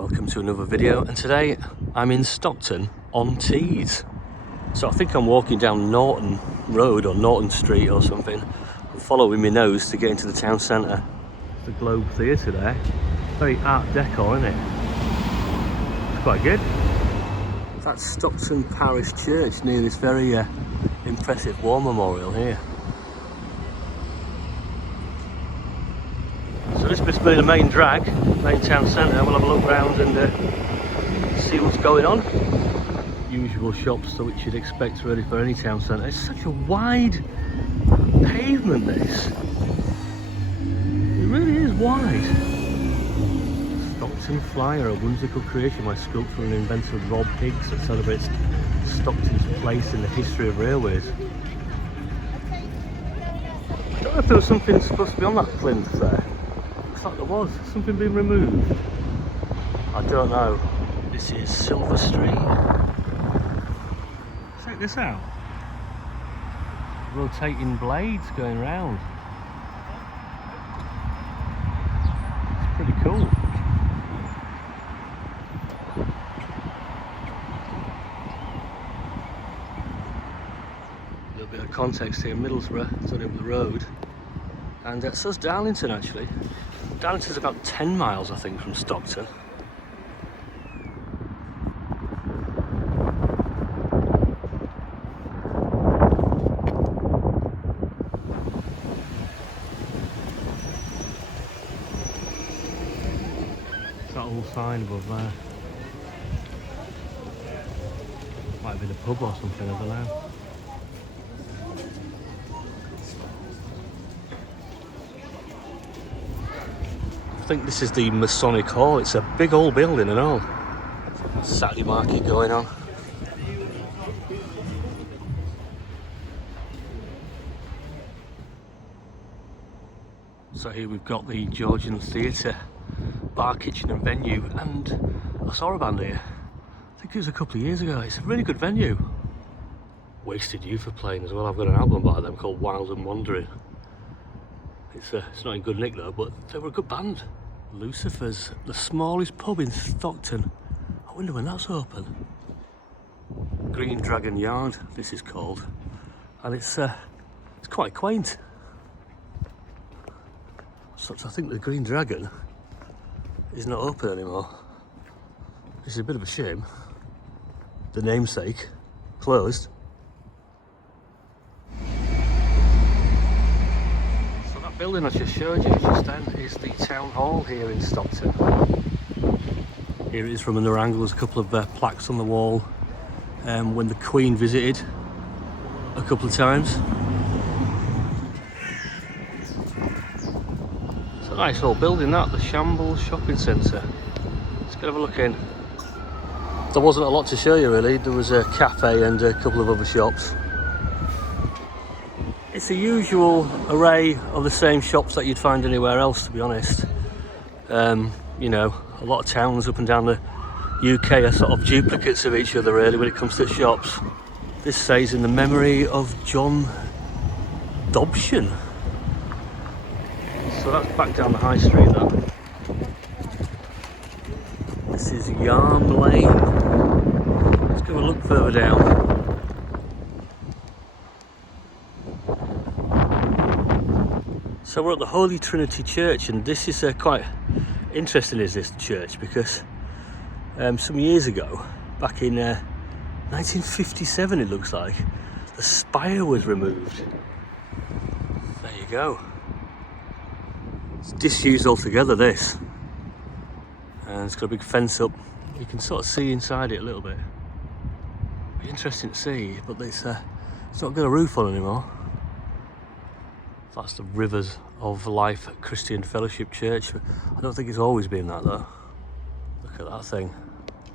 Welcome to another video, and today I'm in Stockton on Tees. So I think I'm walking down Norton Road or Norton Street or something. I'm following my nose to get into the town centre. The Globe Theatre there. Very art deco, isn't it? It's quite good. That's Stockton Parish Church near this very impressive war memorial here. So this must be the main drag, main town centre. We'll have a look round and see what's going on. Usual shops to which you'd expect really for any town centre. It's such a wide pavement, this. It really is wide. Stockton Flyer, a whimsical creation by sculptor and inventor Rob Higgs that celebrates Stockton's place in the history of railways. I don't know if there was something supposed to be on that plinth there. Looks like there was. Something being removed. I don't know. This is Silver Street. Check this out. Rotating blades going round. It's pretty cool. A little bit of context here. Middlesbrough, it's only up the road. And so is Darlington actually. Darlington's about 10 miles I think from Stockton. It's that little sign above there. Might have been a pub or something, I don't know. I think this is the Masonic Hall. It's a big old building and all. Saturday market going on. So here we've got the Georgian Theatre, bar, kitchen and venue, and I saw a band here. I think it was a couple of years ago. It's a really good venue. Wasted Youth are playing as well. I've got an album by them called Wild and Wandering. It's not in good nick though, but they were a good band. Lucifer's, the smallest pub in Stockton. I wonder when that's open. Green Dragon Yard, this is called, and it's quite quaint. Such, I think the Green Dragon is not open anymore. This is a bit of a shame. The namesake closed. Building I just showed you just then is the town hall here in Stockton. Here it is from another angle. There's a couple of plaques on the wall when the Queen visited a couple of times. It's a nice old building that, the Shambles Shopping Centre. Let's go have a look in. There wasn't a lot to show you really. There was a cafe and a couple of other shops. It's a usual array of the same shops that you'd find anywhere else, to be honest. You know, a lot of towns up and down the UK are sort of duplicates of each other really when it comes to shops. This says in the memory of John Dobson. So that's back down the high street though. This is Yarm Lane. Let's go a look further down. So we're at the Holy Trinity Church, and this is quite interesting, is this church, because some years ago, back in 1957 it looks like, the spire was removed. There you go. It's disused altogether, this. And it's got a big fence up. You can sort of see inside it a little bit. Be interesting to see, but it's not got a roof on anymore. That's the Rivers of Life Christian Fellowship Church. I don't think it's always been that though. Look at that thing.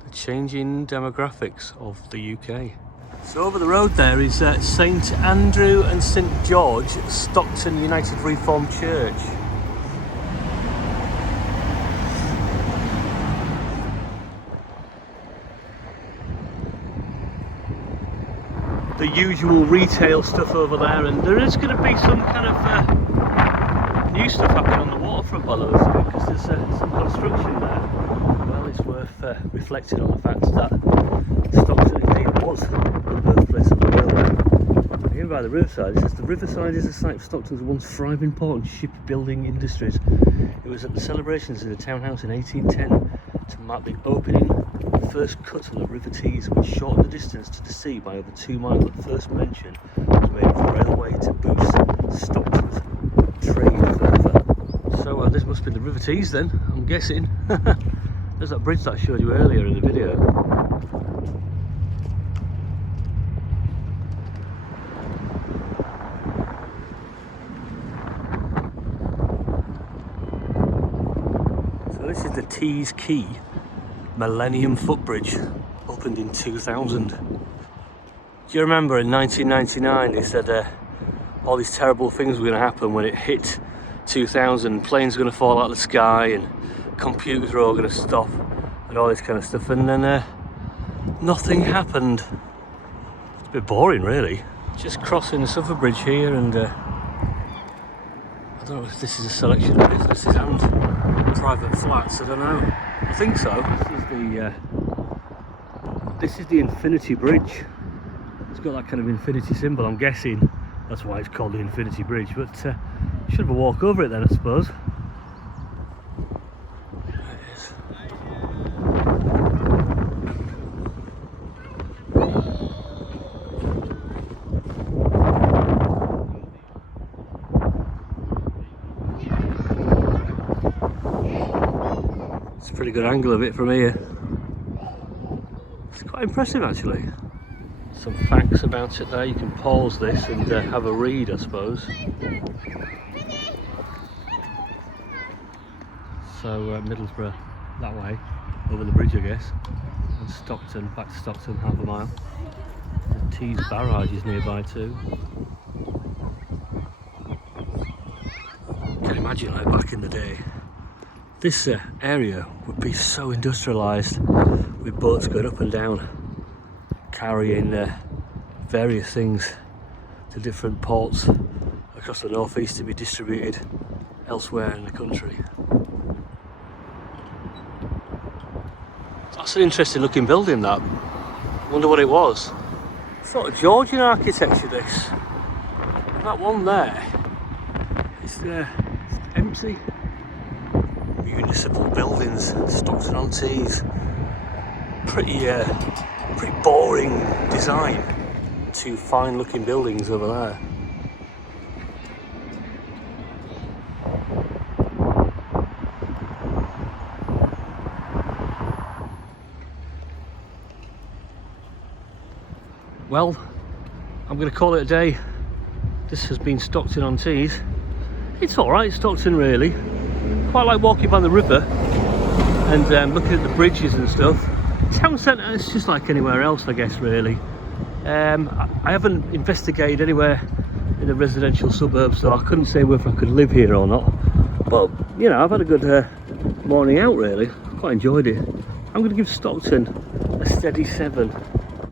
The changing demographics of the UK. So over the road there is St Andrew and St George Stockton United Reformed Church. The usual retail stuff over there, and there is going to be some kind of new stuff happening on the waterfront by the looks of it, because there's some construction there. Well, it's worth of reflected on the fact that Stockton indeed was the birthplace of the railway. Here by the riverside, it says the riverside is the site of Stockton's once thriving port and shipbuilding industries. It was at the celebrations in the townhouse in 1810 to mark the opening of the first cut on the River Tees, which shortened the distance to the sea by over 2 miles. The first mention was made of the railway to boost Stockton's trade further. So this must be the River Tees then, I'm guessing. There's that bridge that I showed you earlier in the video. So this is the Tees Quay Millennium Footbridge, opened in 2000. Do you remember in 1999 they said all these terrible things were going to happen when it hit 2000, planes going to fall out of the sky and computers are all going to stop and all this kind of stuff, and then nothing happened. It's a bit boring really. Just crossing the Suffolk Bridge here, and I don't know if this is a selection of businesses and private flats, I don't know. I think so. This is the Infinity Bridge. It's got that kind of infinity symbol, I'm guessing that's why it's called the Infinity Bridge, but should have a walk over it then, I suppose. There it is. It's a pretty good angle of it from here. It's quite impressive actually. Some facts about it there. You can pause this and have a read, I suppose. So Middlesbrough that way, over the bridge I guess, and Stockton, back to Stockton, half a mile. The Tees barrage is nearby too. Can you imagine, like back in the day, this area would be so industrialised, with boats going up and down, carrying various things to different ports across the northeast to be distributed elsewhere in the country. That's an interesting looking building, that. I wonder what it was. Sort of Georgian architecture, this. That one there, it's empty. Municipal buildings, Stockton on Tees. Pretty boring design. 2 fine looking buildings over there. Well, I'm going to call it a day. This has been Stockton on Tees. It's alright, Stockton really. Quite like walking by the river and looking at the bridges and stuff. Town centre is just like anywhere else, I guess, really. I haven't investigated anywhere in the residential suburbs, so I couldn't say whether I could live here or not. But, you know, I've had a good morning out, really. Quite enjoyed it. I'm going to give Stockton a steady 7.